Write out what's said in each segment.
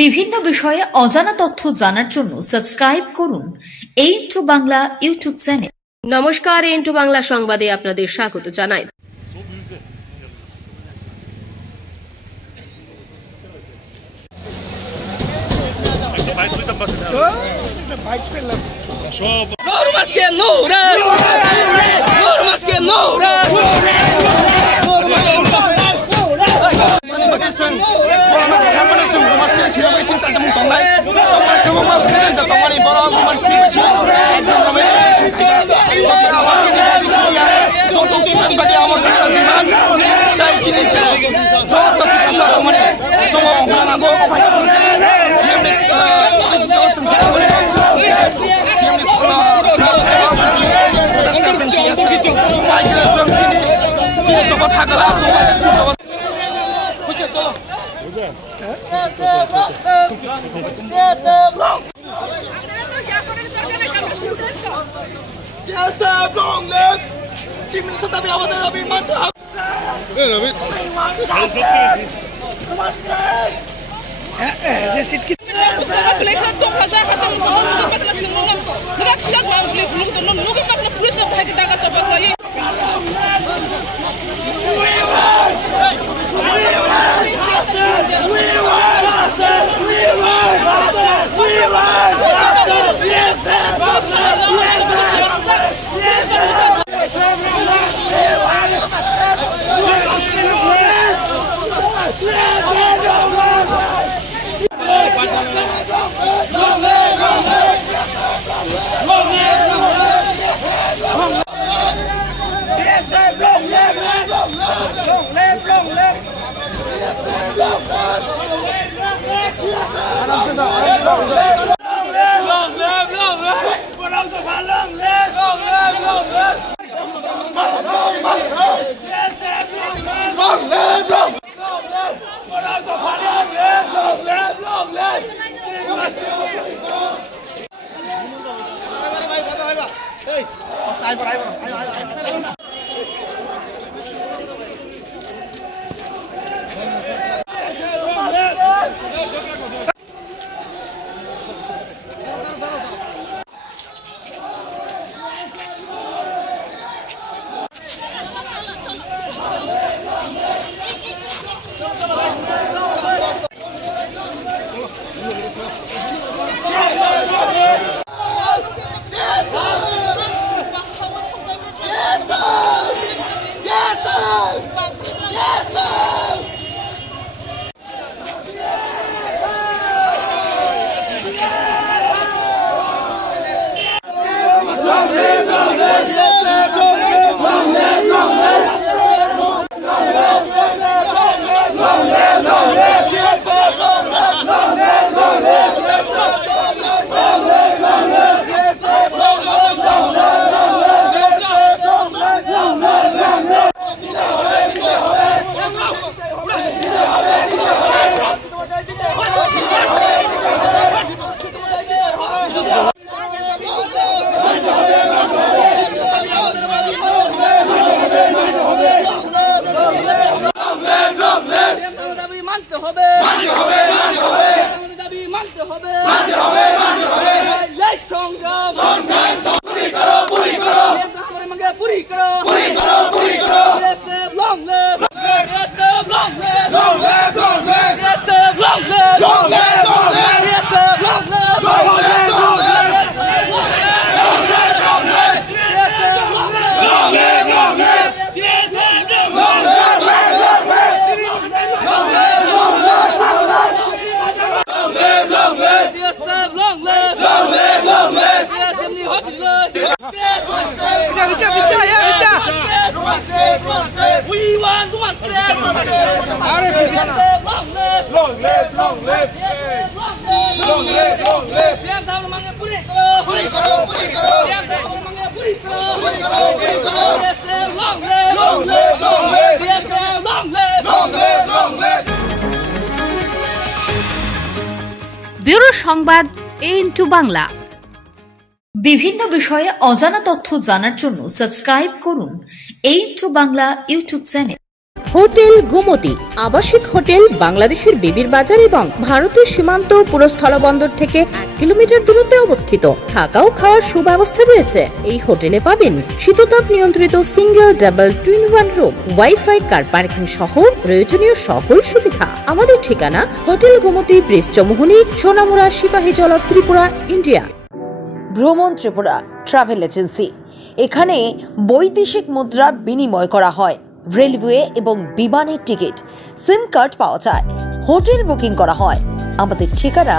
বিভিন্ন বিষয়ে অজানা তথ্য জানার জন্য সাবস্ক্রাইব করুন A2 বাংলা ইউটিউব চ্যানেল। নমস্কার, A2 বাংলা সংবাদে আপনাদের স্বাগত জানাই। ব্যুরো সংবাদ A2 বাংলা। বিভিন্ন বিষয়ে অজানা তথ্য জানার জন্য সাবস্ক্রাইব করুন A2 Bangla YouTube channel. Hotel Gomti আবাসিক হোটেল, বাংলাদেশের বিবির বাজার এবং ভারতের সীমান্ত পুরো স্থলবন্দর থেকে 1 কিলোমিটার দূরত্বে অবস্থিত। থাকা ও খাওয়ার সুব্যবস্থা রয়েছে। এই হোটেলে পাবেন শীততাপ নিয়ন্ত্রিত single, double, twin one room, wifi, car parking সহ প্রয়োজনীয় সকল সুবিধা। আমাদের ঠিকানা hotel Gomti, bridge Chaumuhani, Sonamura, Sepahijala, Tripura, India. ভ্রমণ ত্রিপুরা ট্রাভেল এজেন্সি। এখানে বৈদেশিক মুদ্রা বিনিময় করা হয়, রেলওয়ে এবং বিমানের টিকিট, সিম কার্ড পাওয়া যায়, হোটেল বুকিং করা হয়। আমাদের ঠিকানা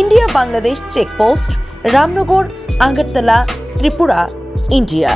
India Bangladesh checkpost, Ramnagar, Agartala, Tripura, India.